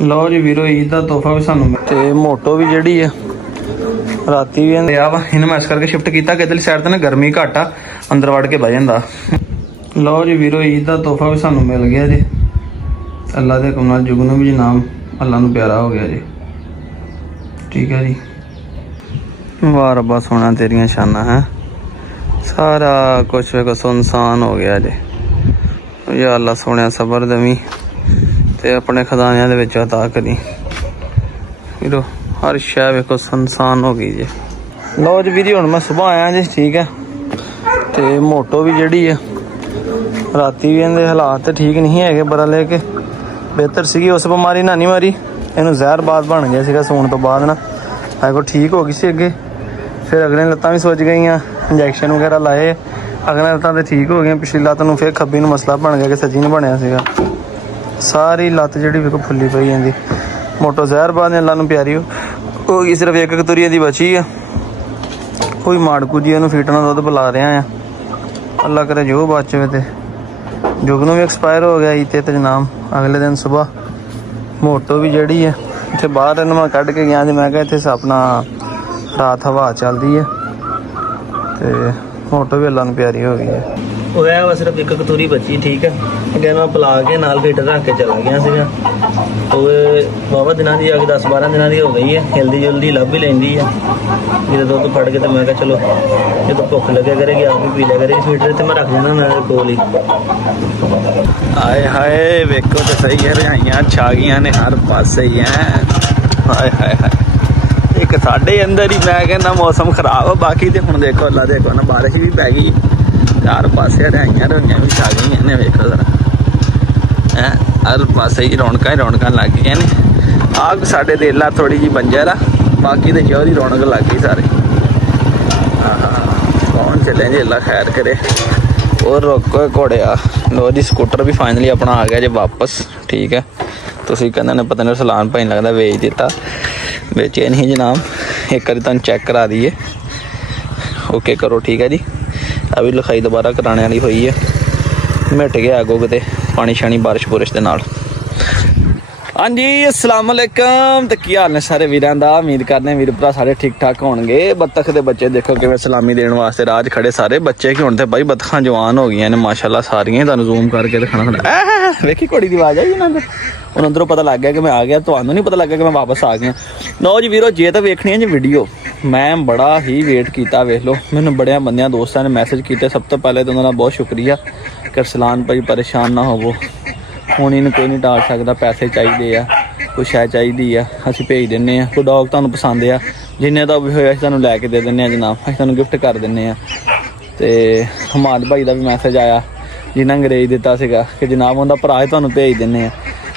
लो जी वीरो ईद का तोहफा भी सानू ते मोटो भी जी है राती भी लिया वा इन्हें मैं इस करके शिफ्ट किया कि इधरली साइड तो ना गर्मी घट आ अंदर वड़ के बह जाता। लो जी वीरो ईद का तोहफा भी सानू मिल गया जी। अल्लाह के हुक्म नाल जुगनू भी जी नाम अल्लाह नू प्यारा हो गया जी। ठीक है जी। वाह रब्बा सोना तेरिया शाना है। सारा कुछ वे सुनसान हो गया जी। या अल्लाह सोने सबर दवी ते अपने खजानिया दे विच अता करी। वीरो हर शय वेखो सुनसान हो गई जी। लो जी वीरी हुण मैं सुबह आया जी। ठीक है ते मोटो भी जी है राती भी इहदे हालात ठीक नहीं है बड़ा लेके बेहतर सी उस बीमारी ना नहीं मारी इनू जहर बाद बन गया सीगा सूण तो बाद ना को ठीक हो गई सी अगे फिर अगले लत्तां भी सुज गई इंजैक्शन वगैरह लाए अगले लत्तां तो ठीक हो गई पिछली लत्त नूं फिर खब्बी नूं मसला बन गया कि सज्जी नहीं बनया सीगा सारी लत्त जिहड़ी वे फुल्ली पई जांदी मोटो जहर बाद अल्लाह नूं प्यारी हो गई सिर्फ एक कतूरी दी बची है कोई माड़कू जी उन्होंने फीटना दुध पिला रहा है अल्लाह करे जो बचे तो जुगनू भी एक्सपायर हो गया ईते तो जनाब अगले दिन सुबह मोटो भी जड़ी है इतने बाहर इन मैं कढ़ के गया जी मैं इतने अपना रात हवा चलती है तो मोटो भी अल्लाह प्यारी हो गई है वह सिर्फ एक कतूरी बची। ठीक है अगे मैं पिला के नाल फीटर रख के चला गया सीगा तो बाबा दिन की अगर 10-12 दिन की हो गई है हिलदी जुलदी लभ भी लेंदी है जो दुध फड़ के तो मैं चलो जो भुख लगे करेगी आप भी पी लिया करेगी फीटर तो मैं रख देना मेरे कोल ही। हाय हाय वेखो तो सही है रजाइयां छा गई ने हर पासे ही है। हाय हाय हाय एक साढ़े अंदर ही मैं कहना मौसम खराब है बाकी तो हम देखो अल्लाह देखो ना बारिश भी पै गई चार पासे रजाइयां रजाइयां भी छा गई ने वेखो जरा है हर पासे ही रौनक लग गई ने आग साढ़े देला थोड़ी जी बंजर आ बाकी तो जोरी रौनक लग गई सारे। कौन चले जी अल्लाह खैर करे और रोको घोड़े आ। लो जी स्कूटर भी फाइनली अपना आ गया जी वापस। ठीक है तुसीं कहंदे ने पता नहीं सलान भाई लगता बेच दिता बेचे नहीं जनाब एक बार तुम चेक करा दिए ओके करो। ठीक है जी अभी लिखाई दोबारा कराने वाली हुई है मिट गया अगो किते पानी शानी बारिश बुरिश के नाल। हाँ जी अस्सलाम वालेकुम तो की हाल ने सारे वीरां दा उम्मीद करने वीर भरा सारे ठीक ठाक होणगे। बत्तख के बच्चे देखो कि सलामी देने वास्ते राज खड़े सारे बच्चे कि हुण ते भाई बत्तखां जवान हो गई ने माशाल्लाह सारियां तुहानूं जूम करके दिखाना। वेखी घोड़ी दी आवाज़ आई ना हुण अंदरों पता लग गया कि मैं आ गया तुहानूं नहीं पता लग गया कि मैं वापस आ गया। नो जी वीरो जे तो वेखनी है जी वीडियो मैं बड़ा ही वेट किया वेख लो मैंने बड़े बंदियां दोस्तों ने मैसेज किए सब तो पहले तो उन्होंने बहुत शुक्रिया कि सलान भाई परेशान ना होवो हुण इन्हूं कोई नहीं टाल सकता पैसे चाहिए आ कोई शै चाहिए आ असीं भेज दिंने कोई डॉग तुहानूं पसंद आ जिन्ने दा भी होया तुहानूं लैके दे दिंने जनाब असीं तुहानूं गिफ्ट कर दिंने ते हमाद भाई का भी मैसेज आया जिन्हें अंग्रेज दिता सीगा कि जनाब उनका भरा तुहानूं भेज दिंने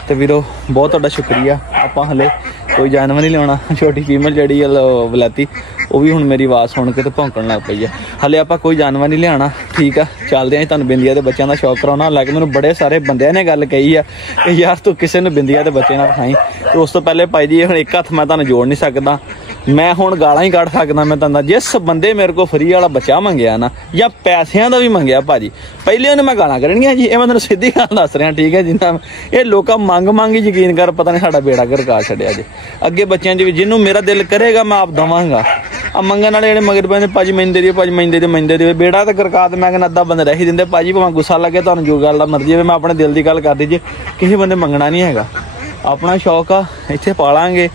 तो वीरो बहुत तुहाडा शुक्रिया। आपां हले कोई जानवर नहीं लियाना छोटी फीमेल जी वलैती वह भी हुण मेरी आवाज़ सुन के तो भौंकण लग पई है हले आपां कोई जानवर नहीं लियाना। ठीक है चलदे आं तुहानूं बिंदिया के बच्चों का शौक कराउणा लैके मैनूं बड़े सारे बंदियां ने गल कही है कि यार तू किसी ने बिंदिया के बच्चे ना खाई तो उस तो पहले भाई जी हुण एक हत्थ मैं तुहानूं जोड़ नहीं सकदा मैं हुण गालां ही कढ़ सकदा मैं तुहानूं जिस बंदे मेरे को फ्री वाला बच्चा मंगया ना या पैसों का भी मंगया भाजी पहले उन्हें मैं गालां कढ़नियां जी ये मैं तुहानूं सीधी गल दस रहा। ठीक है जिन्ना ये लोग मंग ही यकीन कर पता नहीं साडा बेड़ा गरका छड्डिया जी अगे बच्चों च भी जिन्हों मेरा दिल करेगा मैं आप दवांगा आ मंगन वाले जेहड़े मगर पैंदे भाजी मैनूं दे दिओ भाजी मैनूं दे दिओ बेड़ा तो गरका तो मैं कहना अद्धा बंदा रह ही दिंदे भाजी भावें गुस्सा लगे तुहानूं जो गल मर्जी है मैं अपने दिल की गल कर दीजिए किसी बंदे मंगना नहीं हैगा अपना शौक आ इत्थे पालांगे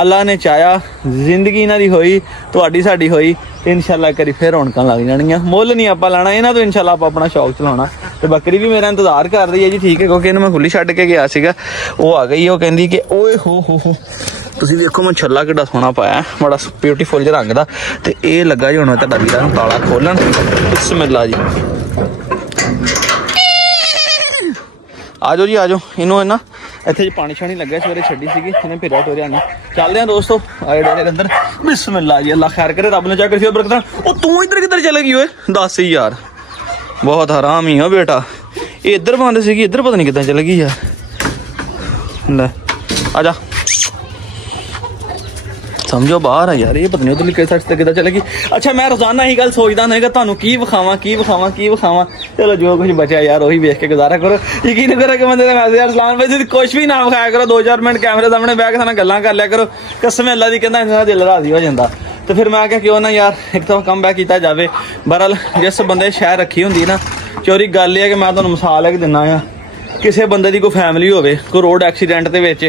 अल्लाह ने चाया जिंदगी इन्हां दी होई तुहाडी साडी होई तो इंशाल्लाह करी फिर रौनकां लग जाणियां मुੱਲ नहीं आपां लाना इन्हां तो इंशाल्लाह आपां अपना शौक चलाउणा। तो बकरी भी मेरा इंतजार कर रही है जी। ठीक है क्योंकि इन्हूं मैं खुली छड्ड के गया सीगा वो आ गई वो कहंदी कि ओए हो तुसीं देखो मैं छल्ला किड्डा सोहना पाया बड़ा ब्यूटीफुल जिहा रंग दा ते इह लगा जी हुण तुहाडा वीरां नूं ताला खोलण बिस्मिल्लाह जी आ जाओ जी आ जाओ इनू ना इत्थे जी पानी शानी लग्या सवेरे छड्डी सीगी इन्हें फिरिया टोरिया नहीं चलदे हैं दोस्तों आए डेरे के अंदर बिस्मिल्लाह जी अल्लाह खैर करे रब ने चाहे करियो बरकत। ओ तू इधर किधर चले गई ओए दस यार बहुत हराम ही हो बेटा ये इधर बंद सीगी इधर पता नहीं कितना चले गई यार ले आजा समझो बाहर है यार ये पता नहीं उधरली किस साइड से किधर चलेगी। अच्छा मैं रोजाना ही गल सोचदा नहीं कि तुहानूं की विखावां चलो जो कुछ बचा यार वही बेच के गुजारा करो। यकीन करो कि बंदे का यार सलाम भाई तुम कुछ भी ना खाया करो, 2-4 मिनट कैमरे सामने बैठ के गल्लां कर लिया करो। कसम अल्लाह दी कहंदा इन्ना दिल राजी हो जाता। तो फिर मैं क्या क्यों ना यार एक तो कम बैक किया जाए। बहरहाल जिस बंदे शहर रखी होंगी ना चोरी गल है कि मैं तुहानूं मिसाल है कि दिना आ किसी बंदे की कोई फैमिली होवे, कोई रोड एक्सीडेंट के विच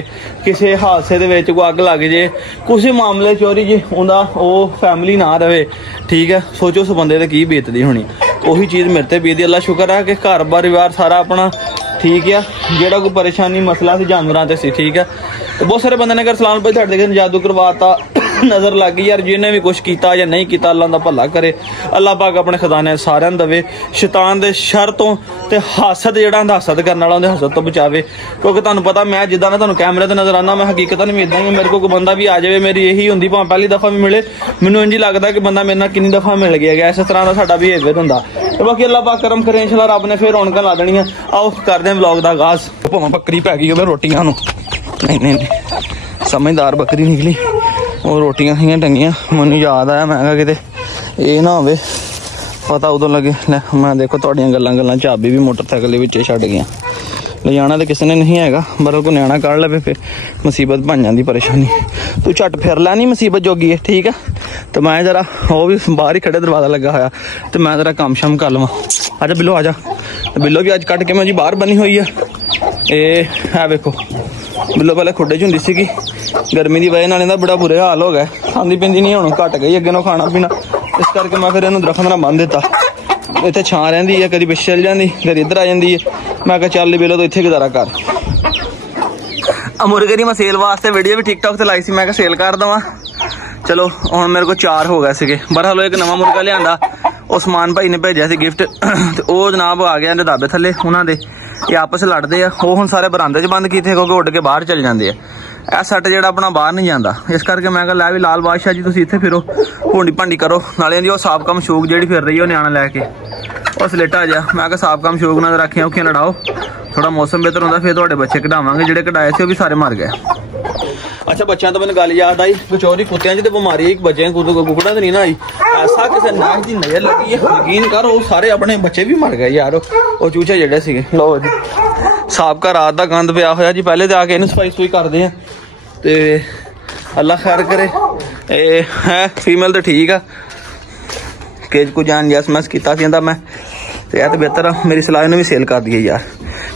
किसी हादसे दे विच कोई अग लग जाए, कुछ मामले चोरी जे उहदा वो फैमिली ना रहे, ठीक है, सोचो उस बंदे ते की बीतदी होनी। ਉਹੀ चीज़ मेरे ते बीती। अल्लाह शुक्र है कि घर परिवार सारा अपना ठीक है, जेड़ा कोई परेशानी मसला से जानवरों से सी, ठीक है। तो बहुत सारे बंदे ने अगर सलाम भाई तुहाडे कन्नै जादू करवाता, नज़र लग गई यार, जिन्हें भी कुछ किया या नहीं किया अल्लाह दा भला करे। अल्लाह पाक अपने खजाने सारिਆਂ ਨੂੰ देवे, शैतान दे शर तो ते हसद जेड़ा हसद करने वाला उहदे हसद तो बचावे। क्योंकि तुहानूं पता मैं जिद्दां ना तुहानूं कैमरे ते नज़र आना, मैं हकीकतन भी इदां ही मेरे को कोई बंदा भी आ जाए मेरी यही हुंदी, भावें पहली दफ़ा भी मिले मैनूं इंज लगदा कि बंदा मेरे नाल कितनी दफ़ा मिल गया। इस तरह का साडा बिहेवियर हुंदा। ते बाकी अल्लाह पाक करम करे इंशाअल्लाह रब ने फिर रौनकां ला देणियां। आओ करदे व्लॉग दा आगाज़। भावें बकरी पै गई होवे रोटियां नूं, नहीं समझदार बकरी निकली, और रोटियां ही टंगियां। मैनूं याद आया मैं कि ये ना होवे पता उदों लगे लै मैं देखो तुहाडियां गल्लां चाबी भी मोटरसाइकिल दे विच छड्ड गया। ले जाना तो किसी ने नहीं है, बरल को न्याणा कढ़ लवे फिर मुसीबत बन जाती, परेशानी। तू झट फिर लैनी मुसीबत जोगी है, ठीक है। तो मैं जरा वो भी बाहर ही खड़े दरवाजा लगा होया, तो मैं जरा काम शाम कर लवां। आजा बिल्लो आजा। तो बिल्लो भी अज कट के मैं जी बाहर बनी हुई है। ये है वेखो बिल्लो पहले खुडे च हुंदी सीगी, गर्मी की वजह नाल इहदा बड़ा बुरे हाल हो गया, खांदी पींदी नहीं, हुण घट गई अगे नालों खाना पीना, इस करके मैं फिर इहनूं दरख्त नाल बन दिता। इत्थे छां रहिंदी है, कदी पिछे चल जांदी, कदी इधर आ जांदी है। मैं कहा चल बिल्लो तो इत्थे गुजारा कर। मुर्गे दी मैं सेल वास्ते वीडियो भी टिकटॉक ते लाई सी, मैं कहा सेल कर दवां। चलो हुण मेरे को 4 हो गए सीगे। बहरहाल एक नवां मुर्गा लिआंदा, उस्मान भाई ने भेजिया सी गिफ्ट, ते ओह जनाब आ गया ढाबे थल्ले उन्हां दे। ये आपस लड़ते हैं, वो हुण सारे बरांदे च बंद कीते क्योंकि उड़ के बाहर चले जाते हैं। यह सैट जो अपना बाहर नहीं जाता, इस करके मैं लै भी लाल बादशाह जी तुम इत्थे फिरो, भूंडी भांडी करो, नाले दी साबका मशूक जी फिर रही है न्याणा लैके और सलेटा जा। मैं साबका मशूक नाल रखियां औखियां लड़ाओ, थोड़ा मौसम बेहतर होंदा, फिर तुहाडे बच्चे कढावांगे। जिहड़े कढाए सी वो भी सारे मर गए। अच्छा बच्चों तो मैंने गल याद आई, कचौरी कुत्तियां च बीमारी बच्चे कुकड़ा तो नहीं ना आई, ऐसा किसी नाक की नजर लगी है, यकीन कर वो सारे अपने बच्चे भी मर गए यार, वो चूचे जेडे सीगे। लो जी साबका रात का गंद पिया होया जी, पहले तो आके इन्हूं सफाई सुई करते हैं। तो अल्लाह खैर करे। ये है फीमेल तो ठीक है, केज को जान जैस मैस किया था मैं, तो यह तो बेहतर है मेरी सलाह ने भी सेल कर दी है यार।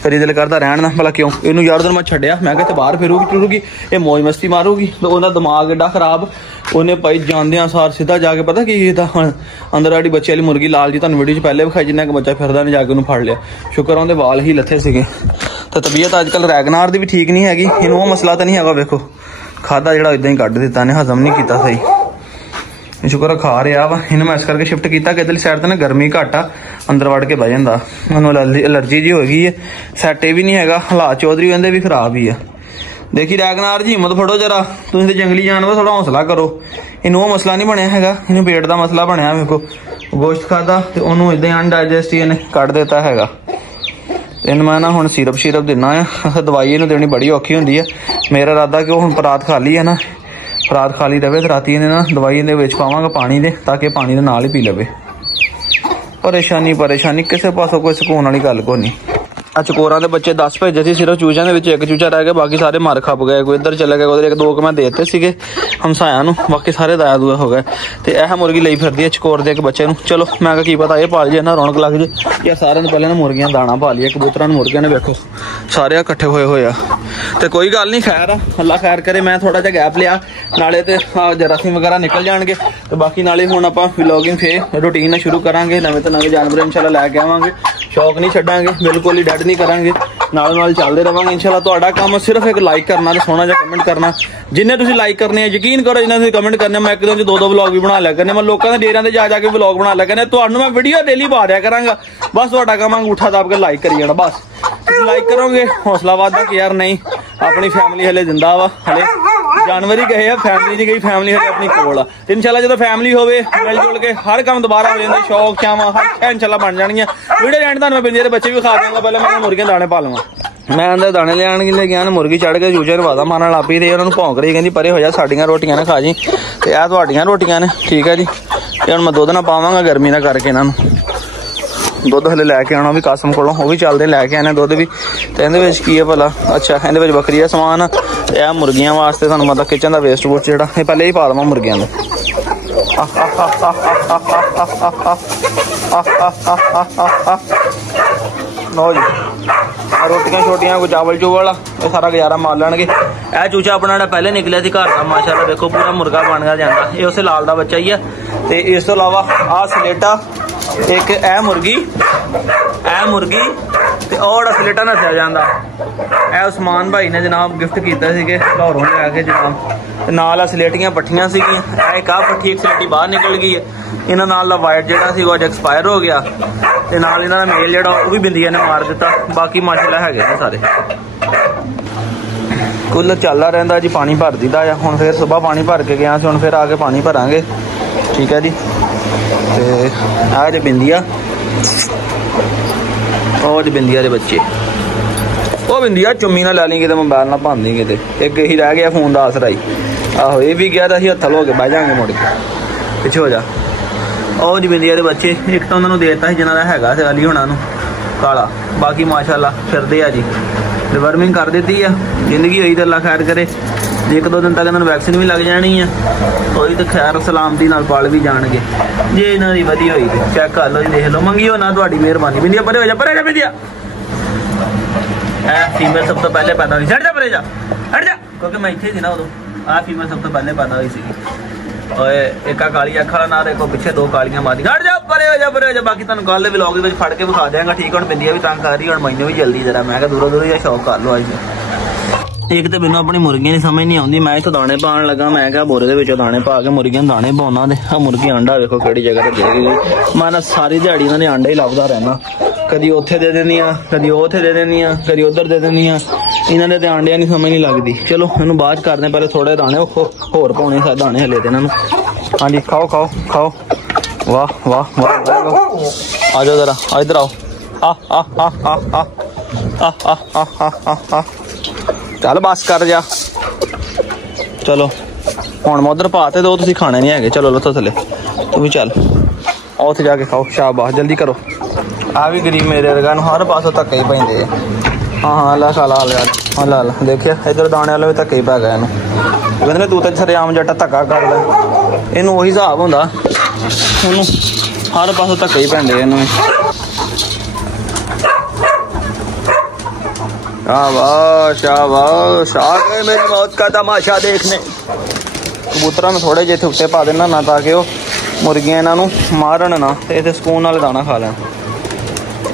फिर दिल करता रहन ना भला क्यों इनू यार दिन मैं छड्या, मैं किते बाहर फिरूगी टुरूगी, ये मौज मस्ती मारूगी, तो उहदा दिमाग एडा खराब, उन्हें भाई जांदियां सार सीधा जाके पता की कीता, अंदर आड़ी बच्चे वाली मुर्गी लाल जी तुहानूं वीडियो च पहले विखाई, जिन्ना कि बच्चा फिरदा नहीं, जाके उन्हें फड़ लिया। शुक्र उहदे वाल ही लथे सीगे। तो तबीयत अजकल रैगनार दी भी ठीक नहीं हैगी, इनू वो मसला तो नहीं है। वेखो खादा जिहड़ा इदां ही कढ दित्ता इहने, हजम नहीं कीता सही। शुक्र खा रहा वा, इन्हें मैं इस करके शिफ्ट किया कि इधरली साइड तो ना गर्मी घट आ, अंदर वड़ के बह जाता, उन्होंने एलर्जी जी हो गई है, सैट भी नहीं है, हालात चौधरी कहते भी खराब ही है। देखी रैगनार जी हिम्मत फड़ो जरा, तुम तो जंगली जानवर थोड़ा हौसला करो। इनू वो मसला नहीं बनया है, इन्हें पेट का मसला बनया, वेखो गोश्त खादा तो उन्होंने इदा अनडाइजेस्ट ही इन्हें कट दिता है। इन मैं ना हुण सिरप शिरप दिना है, दवाई इन्हें देनी बड़ी औखी होंदी है। मेरा इरादा कि हुण परात खाली है ना, परात खाली रहे तो राती इन्हें ना दवाई इहदे विच पावांगा पानी दे, ताकि पानी दे नाल ही पी लवे। परेशानी परेशानी किसी पासों कोई सुकून वाली गल कोई नहीं। चकोरां दे बच्चे 10 भेजे थे, सिर्फ चूचियां दे विच एक चूचा रह गया, बाकी सारे मर खप गए, कोई इधर चले गए, उधर एक दो मैं देते सीगे हमसायां नूं, बाकी सारे दाया दुआ हो गए। तो यह मुर्गी लई फिरदी है चकोर दे एक बच्चे नूं। चलो मैं की पता ये पाल जे ना रौनक लग जे, या सारे ने पहले ना मुर्गियां दाना पा लिया, कबूतरां नूं मुर्गियां ने वेखो सारे इकट्ठे होए होए आ। तो कोई गल नहीं, खैर आ, अल्लाह खैर करे। मैं थोड़ा जिहा गैप लिया, नाले ते जरासीम वगैरह निकल जाएंगे, तो बाकी नाले हुण आपां व्लॉगिंग फिर रूटीन शुरू करांगे, नवे तो नवे जानवर इंशाल्लाह लैके आवांगे, शौक नहीं छड्डांगे, बिल्कुल ही डैड नहीं करांगे, नाल चलते रहांगे इंशाल्लाह। तुहाडा काम सिर्फ एक लाइक करना, सोहना जिहा कमेंट करना, जिन्हें तुसीं लाइक करने यकीन करो, जिन्हें तुसीं कमेंट करने, मैं एक दिन च 2-2 व्लॉग भी बना लिया करने, मैं लोगों के डेरियां ते जा के व्लॉग बना लिया करने, तुहानूं मैं वीडियो डेली पा दिया करांगा। बस तुहाडा काम अंगूठा दाब के लाइक करी जाना, बस लाइक करोगे हौसला वादा कि यार नहीं अपनी फैमिली हले जिंदा वा, हले जानवर ही गए, फैमिली जी गई, फैमिली हले अपनी कोल आ। इंशाल्लाह जो फैमिली होवे मिल जुल के हर काम दोबारा हो जाता, शौक चावां हर शै इंशाल्लाह बन जानियां। वीडियो एंड तक मैं बिंदे दे बच्चे भी खा दूंगा, पहले मैं मुर्गियां दाने पा लवां। मैं अंदर दाने ले आने ले गया, मुर्गी चढ़ के चूचे ने वादा मारन लग पई, ते उन्होंने भौंक रही, कहती परे हो जा साडियां रोटियां ना खा जी, ते यह तुहाडियां रोटियां ने, ठीक है जी। ते हुण मैं दुद्ध ना पावांगा गर्मी ना करके इन्हां नूं। ਦੁੱਧ ਹਲੇ ਲੈ ਕੇ ਆਉਣਾ ਵੀ ਕਾਸਮ ਕੋਲੋਂ, ਉਹ ਵੀ ਚੱਲਦੇ ਲੈ ਕੇ ਆਣੇ ਦੁੱਧ ਵੀ। ਤੇ ਇਹਦੇ ਵਿੱਚ ਕੀ ਹੈ ਭਲਾ, ਅੱਛਾ ਇਹਦੇ ਵਿੱਚ ਬੱਕਰੀ ਦਾ ਸਮਾਨ ਤੇ ਇਹ ਮੁਰਗੀਆਂ ਵਾਸਤੇ ਤੁਹਾਨੂੰ ਮਤਲਬ ਕਿਚਨ ਦਾ ਵੇਸਟ ਵੂਸਟ ਜਿਹੜਾ ਇਹ ਪਹਿਲੇ ਹੀ ਪਾ ਦੇਵਾਂ ਮੁਰਗੀਆਂ ਨੂੰ। ਲਓ ਜੀ ਰੋਟੀਆਂ ਛੋਟੀਆਂ ਕੋਈ ਚਾਵਲ ਚੂਵਲ ਇਹ ਸਾਰਾ ਗੁਜ਼ਾਰਾ ਮਾਰ ਲੈਣਗੇ। ਇਹ ਚੂਚਾ ਆਪਣਾ ਜਿਹੜਾ ਪਹਿਲੇ ਨਿਕਲਿਆ ਸੀ ਘਰ ਦਾ ਮਾਸ਼ਾਅੱਲਾ ਦੇਖੋ ਪੂਰਾ ਮੁਰਗਾ ਬਣ ਗਿਆ ਜਾਂਦਾ। ਇਹ ਉਸੇ ਲਾਲ ਦਾ ਬੱਚਾ ਹੀ ਆ। ਤੇ ਇਸ ਤੋਂ ਇਲਾਵਾ ਆਹ ਸਲੇਟਾ, ਇੱਕ ਇਹ ਮੁਰਗੀ ਤੇ ਉਹ ਸਲੇਟਾ ਨੱਸਿਆ ਜਾਂਦਾ। ਇਹ ਉਸਮਾਨ ਭਾਈ ਨੇ ਜਨਾਬ ਗਿਫਟ ਕੀਤਾ ਸੀਗੇ ਲਾਹੌਰੋਂ ਲਿਆ ਕੇ ਜਨਾਬ। ਤੇ ਨਾਲ ਆ ਸਲੇਟੀਆਂ ਪੱਠੀਆਂ ਸੀਗੀਆਂ। ਇਹ ਇੱਕ ਆਹ ਪੱਠੀ ਇੱਕ ਸਲੇਟੀ ਬਾਹਰ ਨਿਕਲ ਗਈ ਹੈ। ਇਹਨਾਂ ਨਾਲ ਦਾ ਵਾਈਟ ਜਿਹੜਾ ਸੀ ਉਹ ਅੱਜ ਐਕਸਪਾਇਰ ਹੋ ਗਿਆ। ਤੇ ਨਾਲ ਇਹਨਾਂ ਦਾ ਮੇਲ ਜਿਹੜਾ ਉਹ ਵੀ ਬਿੰਦੀਆਂ ਨੇ ਮਾਰ ਦਿੱਤਾ। ਬਾਕੀ ਮਾਸ਼ਾਅੱਲਾ ਹੈਗੇ ਨੇ ਸਾਰੇ। ਕੂਲਰ ਚੱਲਦਾ ਰਹਿੰਦਾ ਜੀ, ਪਾਣੀ ਭਰ ਦਿੱਤਾ ਆ। ਹੁਣ ਫਿਰ ਸਵੇਰ ਪਾਣੀ ਭਰ ਕੇ ਗਿਆ ਸੀ, ਹੁਣ ਫਿਰ ਆ ਕੇ ਪਾਣੀ ਭਰਾਂਗੇ। ਠੀਕ ਹੈ ਜੀ। ਤੇ ਆਹ ਜੇ ਬਿੰਦੀਆਂ, ਉਹ ਜੇ ਬਿੰਦੀਆਂ ਦੇ ਬੱਚੇ, ਉਹ ਬਿੰਦੀਆਂ ਚੁੰਮੀ ਨਾਲ ਲੈ ਲਈ ਕਿਤੇ, ਮੋਬਾਈਲ ਨਾਲ ਭੰਦੀ ਕਿਤੇ। ਇੱਕ ਇਹੀ ਰਹਿ ਗਿਆ ਫੋਨ ਦਾ ਆਸਰਾ ਹੀ। ਆਹੋ ਇਹ ਵੀ ਗਿਆ ਤਾਂ ਅਸੀਂ ਹੱਥ ਲੋ ਕੇ ਬਹਿ ਜਾਵਾਂਗੇ ਮੁੜ ਕੇ। ਪਿੱਛੇ ਹੋ ਜਾ। ਉਹ ਜੀ ਬਿੰਦੀਆਂ ਦੇ ਬੱਚੇ, ਇੱਕ ਤਾਂ ਉਹਨਾਂ ਨੂੰ ਦੇ ਦਿੱਤਾ ਸੀ ਜਿਹਨਾਂ ਦਾ ਹੈਗਾ ਸੀ ਅਲੀ ਹੋਣਾ ਨੂੰ ਕਾਲਾ। ਬਾਕੀ ਮਾਸ਼ਾਅੱਲਾ ਫਿਰਦੇ ਆ ਜੀ। ਡਿਵਰਮਿੰਗ ਕਰ ਦਿੱਤੀ ਆ। ਜ਼ਿੰਦਗੀ ਹੋਈ ਤਾਂ ਅੱਲਾ ਖੈਰ ਕਰੇ। ਜੇ 1-2 ਦਿਨ ਤੱਕ ਇਹਨਾਂ ਨੂੰ ਵੈਕਸੀਨ ਵੀ ਲੱਗ ਜਾਣੀ ਆ। ਉਹੀ ਤਾਂ ਖੈਰ ਸਲਾਮਤੀ ਨਾਲ ਪਾਲ ਵੀ ਜਾਣਗੇ ਜੇ ਇਹਨਾਂ ਦੀ ਵਧੀਆ ਹੋਈ ਤੇ। ਚੈੱਕ ਕਰ ਲਓ ਜੀ, ਦੇਖ ਲਓ। ਮੰਗੀਓ ਨਾ, ਤੁਹਾਡੀ ਮਿਹਰਬਾਨੀ। ਬਿੰਦੀਆਂ ਪਰੇ ਹੋ ਜਾ, ਪਰੇ ਜਾ ਬਿੰਦੀਆਂ। ਇਹ ਫੀਮੇਲ ਸਭ ਤੋਂ ਪਹਿਲੇ ਪੈਦਾ ਹੋਈ। ਛੱਡ ਜਾ ਪਰੇ ਜਾ, ਹਟ ਜਾ, ਕਿਉਂਕਿ ਮੈਂ ਇੱਥੇ ਸੀ ਨਾ ਉਦੋਂ। ਆਹ ਫੀਮੇਲ ਸਭ ਤੋਂ ਪਹਿਲੇ ਪੈਦਾ ਹੋਈ ਸੀਗੀ। ਓਏ ਇੱਕ ਕਾਲੀ ਅੱਖਾਂ ਵਾਲਾ ਨਾ ਦੇਖੋ, ਪਿੱਛੇ 2 ਕਾਲੀਆਂ ਮਾਰੀ। ਹਟ ਜਾ ਪਰੇ ਹੋ ਜਾ, ਪਰੇ ਹੋ ਜਾ। ਬਾਕੀ ਤੁਹਾਨੂੰ ਕੱਲ ਦੇ ਵਲੌਗ ਦੇ ਵਿੱਚ ਫੜ ਕੇ ਵਿਖਾ ਦਿਆਂਗਾ। ਠੀਕ ਹੁਣ ਬਿੰਦੀਆਂ ਵੀ ਤੰਗ ਕਰ ਰਹੀ, ਹੁਣ ਮੈਨੂੰ ਵੀ ਜਲਦੀ ਜਰਾ ਮੈਂ ਕਿਹਾ ਦੂਰੋਂ ਜਿਹਾ ਸ਼ੌਕ ਕਰ ਲਓ ਅੱਜ। ਇੱਕ ਤਾਂ ਮੈਨੂੰ ਆਪਣੀ ਮੁਰਗੀਆਂ ਦੀ ਸਮਝ ਨਹੀਂ ਆਉਂਦੀ। ਮੈਂ ਇੱਥੋਂ ਦਾਣੇ ਪਾਉਣ ਲੱਗਾ, ਮੈਂ ਕਿਹਾ ਬੋਰੇ ਦੇ ਵਿੱਚੋਂ ਦਾਣੇ ਪਾ ਕੇ ਮੁਰਗੀਆਂ ਨੂੰ ਦਾਣੇ ਪਾਉਣਾ। ਤੇ ਆਹ ਮੁਰਗੀ ਆਂਡਾ ਵੇਖੋ ਕਿਹੜੀ ਜਗ੍ਹਾ ਤੇ ਦੇ ਗਈ। ਮੈਂ ਨਾ ਸਾਰੀ ਦਿਹਾੜੀ ਇਹਨਾਂ ਦੇ ਆਂਡੇ ਹੀ ਲੱਭਦਾ ਰਹਿਣਾ। ਕਦੀ ਉੱਥੇ ਦੇ ਦਿੰਦੀਆਂ, ਕਦੀ ਉੱਥੇ ਦੇ ਦਿੰਦੀਆਂ, ਕਦੀ ਉੱਧਰ ਦੇ ਦਿੰਦੀਆਂ। ਇਹਨਾਂ ਦੇ ਤੇ ਆਂਡਿਆਂ ਦੀ ਸਮਝ ਨਹੀਂ ਲੱਗਦੀ। ਚਲੋ ਇਹਨੂੰ ਬਾਅਦ ਚ ਕਰਦੇ, ਪਹਿਲੇ ਥੋੜੇ ਦਾਣੇ ਹੋਰ ਪਾਉਣੇ ਸਾਰੇ ਦਾਣੇ ਹਲੇ ਤੇ ਇਹਨਾਂ ਨੂੰ। ਹਾਂਜੀ ਖਾਓ ਖਾਓ ਖਾਓ। ਵਾਹ ਵਾਹ ਵਾਹ, ਆ ਜਾਓ ਜਰਾ ਇੱਧਰ ਆਓ। ਚੱਲ ਬਸ ਕਰ ਜਾ। ਚਲੋ ਹੁਣ ਮੈਂ ਉਧਰ ਪਾ ਤੇ ਦੋ, ਤੁਸੀਂ ਖਾਣੇ ਨਹੀਂ ਹੈਗੇ। ਚਲੋ ਲੱਥੋ ਥੱਲੇ, ਤੂੰ ਵੀ ਚੱਲ ਉੱਥੇ ਜਾ ਕੇ ਖਾਓ। ਸ਼ਾਬਾਸ਼, ਜਲਦੀ ਕਰੋ। ਆ ਵੀ ਗਰੀਬ ਮੇਰੇ ਵਰਗਾ ਨੂੰ ਹਰ ਪਾਸੋਂ ਧੱਕੇ ਹੀ ਪੈਂਦੇ ਆ। ਹਾਂ ਲੈ ਖਾ ਲਾ ਲਿਆ, ਲਾ ਲਾ। ਦੇਖਿਆ ਇੱਧਰ ਦਾਣੇ ਵਾਲੇ ਵੀ ਧੱਕੇ ਹੀ ਪੈ ਗਏ ਇਹਨੂੰ। ਕਹਿੰਦੇ ਨੇ ਤੂੰ ਤਾਂ ਸਰੇਆਮ ਜੱਟਾ ਧੱਕਾ ਕਰਦਾ। ਇਹਨੂੰ ਉਹੀ ਹਿਸਾਬ ਹੁੰਦਾ, ਉਹਨੂੰ ਹਰ ਪਾਸੋਂ ਧੱਕੇ ਹੀ ਪੈਂਦੇ ਇਹਨੂੰ। शाबाश शाबाश, आ गए मेरी मौत का तमाशा देखने। कबूतरा में थोड़े जे उत्ते पा देना ना, ताकि वो मुर्गियां इन्हों मारन ना, तो इतने सुकून नाल दाना खा लैन।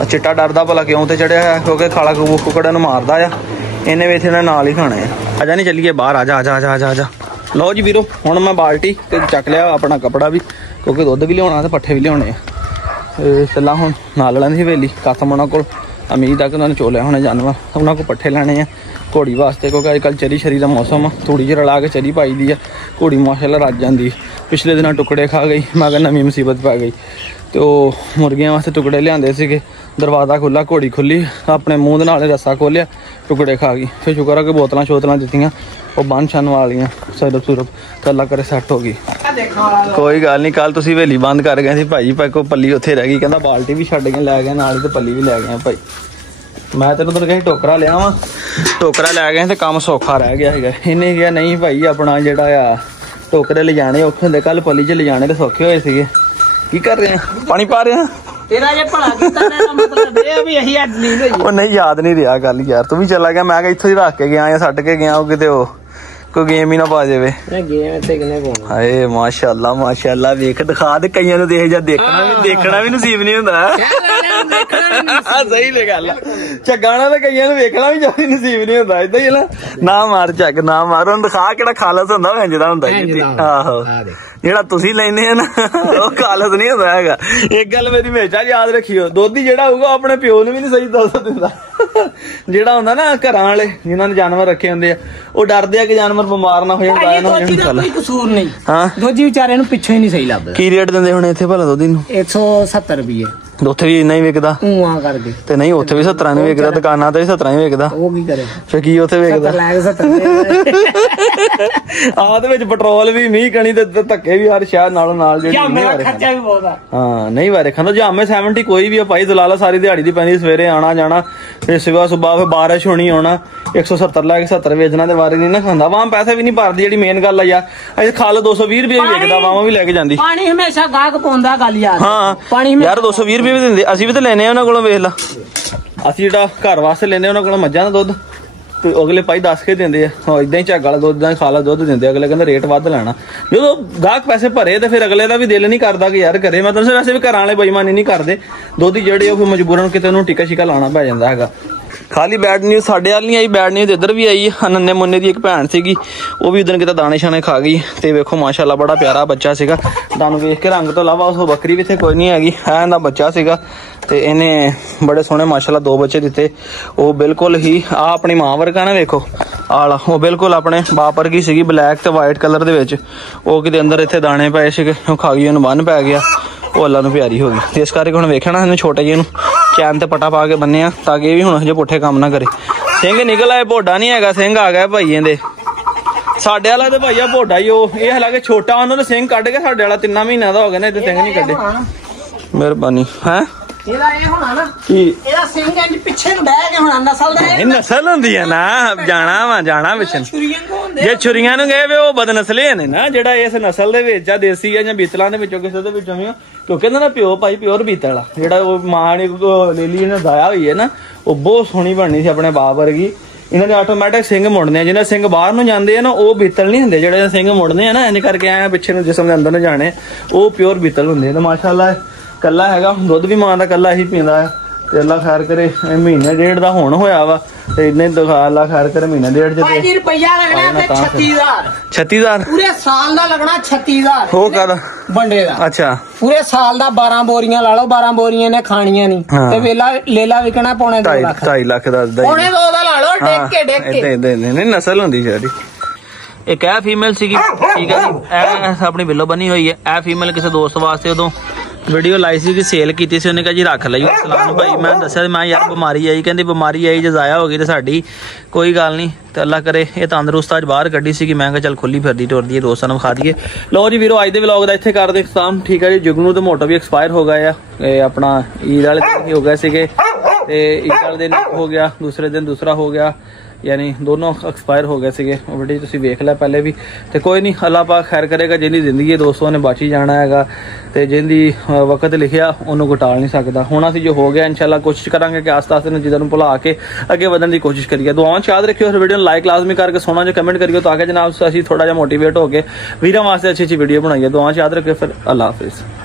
चिट्टा डरदा भला क्यों ते चढ़िया है, क्योंकि खाला कुकड़े नूं मारदा आ। इन्हें भी इत्थे नाल ही खाने। आजा नहीं चलिए बाहर, आजा आजा आजा आजा आजा। लो जी वीरो, हुण मैं बाल्टी ते चक लिया अपना कपड़ा भी, क्योंकि दुध भी लियाना ते पट्ठे भी लियाने। चला हुण नाल वालियां दी हवेली कसम उन्हां कोल अमीर तक उन्होंने चोलिया होने जानवर, उन्होंने को पट्ठे लैने हैं घोड़ी वास्ते, क्योंकि अजकल चरी शरी का मौसम आ। थोड़ी जी रला के चरी पाई दी है, घोड़ी माशाल्लाह रज जाती। पिछले दिन टुकड़े खा गई, मैं कहना नवीं मुसीबत पै गई। तो मुर्गियां वास्ते टुकड़े लियाते थे, दरवाज़ा खुला, घोड़ी खुली, अपने मूँह दे नाल रस्सा खोलिया, टुकड़े खा गई। फिर शुक्र है कि बोतलां शोतलां दित्तियां, वो बन शन वालियां सिरप सुरप, तो अल्लाह करे सैट हो गई। कोई गल नहीं, कल तुसीं हवेली बंद कर गए थे भाई, भाई को पल्ली उत्थे रह गई, कहता बाल्टी भी छड्ड के लै गए नाल, ते पल्ली भी लै गए भाई। मैं तेन उधर कहीं टोकरा लिया वा, टोकरा लै गए तो काम सौखा रह गया है। इन्हें कहा नहीं भाई अपना जिहड़ा आ टोकरे ले जाने औखे हुंदे, कल पल्ली च ले जाने तो सौखे होए सीगे। की कर रहे हैं, पानी पा रहे हैं। तेरा ये भला कीता ना, मतलब ये भी यही आज नहीं होई। ओ नहीं याद नहीं रहा गल यार, तू भी चला गया, मैं इत्थों ही रख के गया या सट के गया, किते ओ कोई गेम ही ना पा जावे। हाय माशाअल्लाह माशाअल्लाह, वेख दिखा दे कईयां नूं, देख जा देखना भी नसीब नहीं हुंदा। सही ने गल, झगाना तो कईयां नूं वेखना भी ज्यादा नसीब नहीं हुंदा। इदां ही ना मार झग ना मार, हुण दिखा केड़ा खालस हुंदा, इंजदा हुंदा। आहो जेड़ा तुसीं लैने ना ਉਹ ਖਾਲਸ नहीं ਹੁੰਦਾ ਹੈਗਾ। एक गल मेरी हमेशा याद रखियो, दोधी जेड़ा होगा अपने प्यो ने भी नहीं सही दस दिंदा। जेड़ा हुंदा ना घरां वाले जिन्हां ने जानवर रखे हुंदे आ, ਉਹ ਡਰਦੇ ਆ कि जानवर बीमार ना हो जाण, गाय ना हो जाण। कोई कसूर नहीं। हां दोधी बेचारे ਨੂੰ ਪਿੱਛੋਂ ਹੀ ਨਹੀਂ ਸਹੀ ਲੱਭਦਾ। ਕੀ ਰੇਟ ਦਿੰਦੇ ਹੁਣ ਇੱਥੇ ਭਲਾ दोधी ਨੂੰ? 170 ਰੁਪਏ। ਉੱਥੇ ਵੀ ਇੰਨਾ ਹੀ ਵਿਕਦਾ ਊਆਂ ਕਰਕੇ ਤੇ ਨਹੀਂ ਉੱਥੇ ਵੀ 70 ਨਹੀਂ ਵਿਕਦਾ ਦੁਕਾਨਾਂ ਤੇ ਵੀ 70 ਹੀ ਵਿਕਦਾ ਉਹ ਕੀ ਕਰੇ ਫਿਰ ਕੀ ਉੱਥੇ ਵਿਕਦਾ ਲੈ 70 ਆਹ ਦੇ ਵਿੱਚ ਪੈਟਰੋਲ ਵੀ ਮੀਂਹ ਕਣੀ ਤੇ ਧੱਕੇ ਵੀ ਹਰ ਸ਼ਹਿਰ ਨਾਲੋਂ ਨਾਲ ਜਿਹੜੀ ਮੇਰਾ ਖਰਚਾ ਵੀ ਬਹੁਤ ਆ ਹਾਂ ਨਹੀਂ ਵਾਰੇ ਖਾਂਦਾ ਜਾਮੇ 70 ਕੋਈ ਵੀ ਆ ਭਾਈ ਦਲਾਲਾ ਸਾਰੀ ਦਿਹਾੜੀ ਦੀ ਪੈਂਦੀ ਸਵੇਰੇ ਆਣਾ ਜਾਣਾ ਫਿਰ ਸਵੇਰ ਸੁਬਾਹ ਫਿਰ ਬਾਰਿਸ਼ ਹੋਣੀ ਆਉਣਾ 170 ਲੈ ਕੇ 70 ਵੇਚਣਾ ਦੇ ਵਾਰੇ ਨਹੀਂ ਨਾ ਖਾਂਦਾ ਵਾਮ ਪੈਸੇ ਵੀ ਨਹੀਂ ਭਰਦੀ ਜਿਹੜੀ ਮੇਨ ਗੱਲ ਆ ਯਾਰ ਅਸੀਂ ਖਾ ਲਓ 220 ਰੁਪਏ ਵੀ ਵਿਕਦਾ ਵਾਵਾਂ ਵੀ ਲੈ ਕੇ ਜਾਂਦੀ ਪਾਣੀ ਹਮੇਸ਼ਾ ਗਾਹਕ ਪਾਉਂਦਾ ਗੱਲ ਯਾਰ ਹਾਂ ਪਾਣੀ ਯਾਰ 220 ਰੁਪਏ ਵੀ ਦਿੰਦੇ ਅਸੀਂ ਵੀ ਤਾਂ ਲੈਨੇ ਆ ਉਹਨਾਂ ਕੋਲੋਂ ਵੇਖ ਲਾ ਅਸੀਂ ਜਿਹੜਾ ਘਰ ਵਾਸਤੇ ਲੈਨੇ ਉਹਨਾਂ ਕੋਲੋਂ ਮੱਝਾਂ ਦਾ ਦੁੱਧ ਤੇ ਅਗਲੇ ਭਾਈ ਦੱਸ ਕੇ ਦਿੰਦੇ ਆ ਹਾਂ ਇਦਾਂ ਹੀ ਝੱਗ ਵਾਲਾ ਦੁੱਧ ਦਾ ਖਾਲਾ ਦੁੱਧ ਦਿੰਦੇ ਅਗਲੇ ਕਹਿੰਦਾ ਰੇਟ ਵੱਧ ਲੈਣਾ ਜਦੋਂ ਗਾਹਕ ਪੈਸੇ ਭਰੇ ਤੇ ਫਿਰ ਅਗਲੇ ਦਾ ਵੀ ਦਿਲ ਨਹੀਂ ਕਰਦਾ ਕਿ ਯਾਰ ਘਰੇ ਮੈਂ ਤਾਂ ਵੈਸੇ ਵੀ ਘਰਾਂ ਵਾਲੇ ਬੇਈਮਾਨੀ ਨਹੀਂ ਕਰਦੇ ਦੁੱਧ ਹੀ ਜਿਹੜੇ ਉਹ ਫਿਰ ਮਜਬੂਰਨ ਕਿਤੇ ਉਹਨੂੰ ਟਿੱਕਾ ਛਿਕਾ ਲਾਉਣਾ ਪੈ ਜਾਂਦਾ ਹੈਗਾ ਖਾਲੀ ਬੈਡ ਨਿਊਜ਼ ਸਾਡੇ ਵਾਲ ਨਹੀਂ ਆਈ ਬੈਡ ਨਿਊਜ਼ ਇੱਧਰ ਵੀ ਆਈ ਨੰਨੇ ਮੁੰਨੇ ਦੀ ਇੱਕ ਭੈਣ ਸੀਗੀ ਉਹ ਵੀ ਉਦੋਂ ਕਿਤੇ ਦਾਣੇ ਸ਼ਾਣੇ ਖਾ ਗਈ ਤੇ ਵੇਖੋ ਮਾਸ਼ਾਅੱਲਾ ਬੜਾ ਪਿਆਰਾ ਬੱਚਾ ਸੀਗਾ ਤੁਹਾਨੂੰ ਵੇਖ ਕੇ ਰੰਗ ਤੋਂ ਇਲਾਵਾ ਉਸ ਬੱਕਰੀ ਵੀ ਇੱਥੇ ਕੋਈ ਨਹੀਂ ਹੈਗੀ ਐਂ ਦਾ ਬੱਚਾ ਸੀਗਾ ਤੇ ਇਹਨੇ ਬੜੇ ਸੋਹਣੇ ਮਾਸ਼ਾਅੱਲਾ 2 ਬੱਚੇ ਦਿੱਤੇ ਉਹ ਬਿਲਕੁਲ ਹੀ ਆ ਆਪਣੀ ਮਾਂ ਵਰਗਾ ਨਾ ਵੇਖੋ ਆਲਾ ਉਹ ਬਿਲਕੁਲ ਆਪਣੇ ਬਾਪ ਵਰਗੀ ਸੀਗੀ ਬਲੈਕ ਤੇ ਵਾਈਟ ਕਲਰ ਦੇ ਵਿੱਚ ਉਹ ਕਿਤੇ ਅੰਦਰ ਇੱਥੇ ਦਾਣੇ ਪਏ ਸੀਗੇ ਉਹ ਖਾ ਗਈ ਉਹਨੂੰ ਬੰਨ ਪੈ ਗਿਆ ਉਹ ਅੱਲਾ ਨੂੰ ਪਿਆਰੀ ਹੋ ਗਈ ਤੇ ਇਸ ਕਰਕੇ ਹੁਣ ਵੇਖਿਆ ਨਾ ਇਹਨੂੰ ਛੋਟੇ ਜਿਹੇ ਨੂੰ ਚੈਨ ਤੇ ਪਟਾ ਪਾ ਕੇ ਬੰਨਿਆ ਤਾਂ ਕਿ ਇਹ ਵੀ ਹੁਣ ਹਜੇ ਪੁੱਠੇ ਕੰਮ ਨਾ ਕਰੇ ਸਿੰਘ ਨਿਕਲ ਆਏ ਭੋਡਾ ਨਹੀਂ ਹੈਗਾ ਸਿੰਘ ਆ ਗਿਆ ਭਾਈਆਂ ਦੇ ਸਾਡੇ ਵਾਲਾ ਤੇ ਭਾਈਆ ਭੋਡਾ ਹੀ ਉਹ ਇਹ ਹਾਲਾਂਕਿ ਛੋਟਾ ਉਹਨਾਂ ਨੇ ਸਿੰਘ ਕੱਢ ਕੇ ਸਾਡੇ ਵਾਲਾ 3 ਮਹੀਨਿਆਂ ਦਾ ਹੋ ਗਿਆ ਨਾ ਇੱਥੇ ਸਿੰਘ ਨਹੀਂ ਕੱਢੇ ਮਿਹਰਬਾਨੀ ਹੈ ਇਹਦਾ ਇਹ ਹੋਣਾ ਨਾ ਕੀ ਇਹਦਾ ਸਿੰਘ ਇੰਜ ਪਿੱਛੇ ਨੂੰ ਬਹਿ ਕੇ ਹੋਣਾ ਨਸਲ ਦਾ ਇਹ ਨਸਲ ਹੁੰਦੀ ਹੈ ਨਾ ਜਾਣਾ ਵਿੱਚ ਛੁਰੀਆਂ ਕੋ ਹੁੰਦੇ ਜੇ ਛੁਰੀਆਂ ਨੂੰ ਗਏ ਵੇ ਉਹ ਬਦਨਸਲੇ ਨੇ ਨਾ ਜਿਹੜਾ ਇਸ ਨਸਲ ਦੇ ਵਿੱਚ ਆ ਦੇਸੀ ਆ ਜਾਂ ਬੀਤਲਾਂ ਦੇ ਵਿੱਚੋਂ ਕਿਸੇ ਦੇ ਵਿੱਚੋਂ ਵੀ ਕਿਉਂਕਿ ਇਹਨਾਂ ਦਾ ਪਿਓ ਭਾਈ ਪਿਓਰ ਬੀਤਲ ਆ ਜਿਹੜਾ ਉਹ ਮਾਂ ਨੇ ਲੇਲੀ ਨੇ ਦਾਇਆ ਹੋਈ ਹੈ ਨਾ ਉਹ ਬਹੁਤ ਸੋਹਣੀ ਬਣਨੀ ਸੀ ਆਪਣੇ ਬਾਪ ਵਰਗੀ ਇਹਨਾਂ ਦੇ ਆਟੋਮੈਟਿਕ ਸਿੰਘ ਮੁੜਨੇ ਆ ਜਿਹਨਾਂ ਸਿੰਘ ਬਾਹਰ ਨੂੰ ਜਾਂਦੇ ਆ ਨਾ ਉਹ ਬੀਤਲ ਨਹੀਂ ਹੁੰਦੇ ਜਿਹੜੇ ਸਿੰਘ ਮੁੜਨੇ ਆ ਨਾ ਇੰਜ ਕਰਕੇ ਐ ਪਿੱਛੇ ਨੂੰ ਜਿਸਮ ਦੇ ਅੰਦਰ ਨੂੰ ਜਾਣੇ ਉਹ ਪਿਓਰ ਬੀਤਲ ਹੁੰਦੇ ਤੇ ਮਾਸ਼ਾਅੱਲਾ ਕੱਲਾ ਹੈਗਾ ਦੁੱਧ ਵੀ ਮਾਂ ਦਾ ਕੱਲਾ ਹੀ ਪੀਂਦਾ ਹੈ ਤੇ ਅੱਲਾ ਖੈਰ ਕਰੇ ਮਹੀਨੇ ਡੇਢ ਦਾ ਹੁਣ ਹੋਇਆ ਵਾ ਤੇ ਇੰਨੇ ਦਿਖਾ ਅੱਲਾ ਖੈਰ ਕਰੇ ਮਹੀਨੇ ਡੇਢ ਚ ਤੇ ਰੁਪਈਆ ਲੱਗਣਾ ਤੇ 36000 ਪੂਰੇ ਸਾਲ ਦਾ ਲੱਗਣਾ 36000 ਉਹ ਕਾਹਦਾ ਬੰਡੇ ਦਾ ਅੱਛਾ ਪੂਰੇ ਸਾਲ ਦਾ 12 ਬੋਰੀਆਂ ਲਾ ਲਓ 12 ਬੋਰੀਆਂ ਨੇ ਖਾਣੀਆਂ ਨਹੀਂ ਤੇ ਵੇਲਾ ਲੇਲਾ ਵਿਕਣਾ ਪੌਣੇ 2 ਲੱਖ 2.5 ਲੱਖ ਦਾ ਪੌਣੇ 2 ਦਾ ਲਾ ਲਓ ਡੇਕ ਕੇ ਨਹੀਂ ਨਸਲ ਹੁੰਦੀ ਜਿਹੜੀ ਇੱਕ ਇਹ ਫੀਮੇਲ ਸੀਗੀ ਠੀਕ ਹੈ ਜੀ ਇਹ ਆਪਣੀ ਬਿੱਲੋ ਬਣੀ ਹੋਈ ਹੈ ਇਹ ਫੀਮੇਲ ਕਿਸੇ ਦੋਸਤ ਵਾਸਤੇ ਉਦੋਂ ਵੀਡੀਓ ਲਾਈ ਸੀ ਕਿ ਸੇਲ ਕੀਤੀ ਸੀ ਉਹਨੇ ਕਿਹਾ ਜੀ ਰੱਖ ਲਈ ਸਲਾਮ ਭਾਈ ਮੈਂ ਦੱਸਿਆ ਮੈਂ ਯਾਰ ਬਿਮਾਰੀ ਆਈ ਕਹਿੰਦੀ ਬਿਮਾਰੀ ਆਈ ਜੇ ਜ਼ਾਇਆ ਹੋ ਗਈ ਤੇ ਸਾਡੀ ਕੋਈ ਗੱਲ ਨਹੀਂ ਤੇ ਅੱਲਾ ਕਰੇ ਇਹ ਤੰਦਰੁਸਤ ਅੱਜ ਬਾਹਰ ਕੱਢੀ ਸੀ ਕਿ ਮੈਂ ਕਿਹਾ ਚੱਲ ਖੁੱਲੀ ਫਿਰਦੀ ਟੁਰਦੀ ਹੈ ਦੋਸਤਾਂ ਨੂੰ ਵਿਖਾ ਦਈਏ ਲਓ ਜੀ ਵੀਰੋ ਅੱਜ ਦੇ ਵਲੌਗ ਦਾ ਇੱਥੇ ਕਰਦੇ ਖਤਮ ਠੀਕ ਹੈ ਜੀ ਜੁਗਨੂ ਤੇ ਮੋਟੋ ਵੀ ਐਕਸਪਾਇਰ ਹੋ ਗਏ ਆ ਇਹ ਆਪਣਾ ਈਦ ਵਾਲੇ ਦਿਨ ਹੋ ਗਏ ਸੀਗੇ ਤੇ ਈਦ ਵਾਲੇ ਦਿਨ ਹੋ ਗਿਆ ਦੂਸਰੇ ਦਿਨ ਦੂਸਰਾ ਹੋ ਗਿਆ ਯਾਨੀ ਦੋਨੋਂ ਐਕਸਪਾਇਰ ਹੋ ਗਏ ਸੀਗੇ ਵੀਡੀਓ ਤੁਸੀਂ ਵੇਖ ਲਿਆ ਪਹਿਲੇ ਵੀ ਤੇ ਕੋਈ ਨਹੀਂ ਅੱਲਾਹ ਪਾਕ ਖੈਰ ਕਰੇਗਾ ਜਿੰਦੀ ਜ਼ਿੰਦਗੀ ਦੋਸਤੋਂ ਨੇ ਬਾਚੀ ਜਾਣਾ ਹੈਗਾ ਤੇ ਜਿੰਦੀ ਵਕਤ ਲਿਖਿਆ ਉਹਨੂੰ ਘਟਾਲ ਨਹੀਂ ਸਕਦਾ ਹੁਣ ਅਸੀਂ ਜੋ ਹੋ ਗਿਆ ਇਨਸ਼ਾਅੱਲਾ ਕੋਸ਼ਿਸ਼ ਕਰਾਂਗੇ ਕਿ ਆਸਤਾ ਆਸਤੇ ਚੀਜ਼ਾਂ ਨੂੰ ਭੁਲਾ ਕੇ ਅੱਗੇ ਵਧਣ ਦੀ ਕੋਸ਼ਿਸ਼ ਕਰੀਏ ਦੁਆਵਾਂ ਚ ਯਾਦ ਰੱਖਿਓ ਵੀਡੀਓ ਨੂੰ ਲਾਈਕ ਲਾਜ਼ਮੀ ਕਰਕੇ ਸੋਹਣਾ ਜਿਹਾ ਕਮੈਂਟ ਕਰਿਓ ਤਾਂ ਕਿ ਜਨਾਬ ਅਸੀਂ ਥੋੜਾ ਜਿਹਾ ਮੋਟੀਵੇਟ ਹੋ ਕੇ ਵੀਰਾਂ ਵਾਸਤੇ ਅੱਛੀ ਵੀਡੀਓ ਬਣਾਈਏ ਦੁਆਵਾਂ ਚ ਯਾਦ ਰੱਖਿਓ ਫਿਰ ਅੱਲਾਹ ਹਾਫਿਜ਼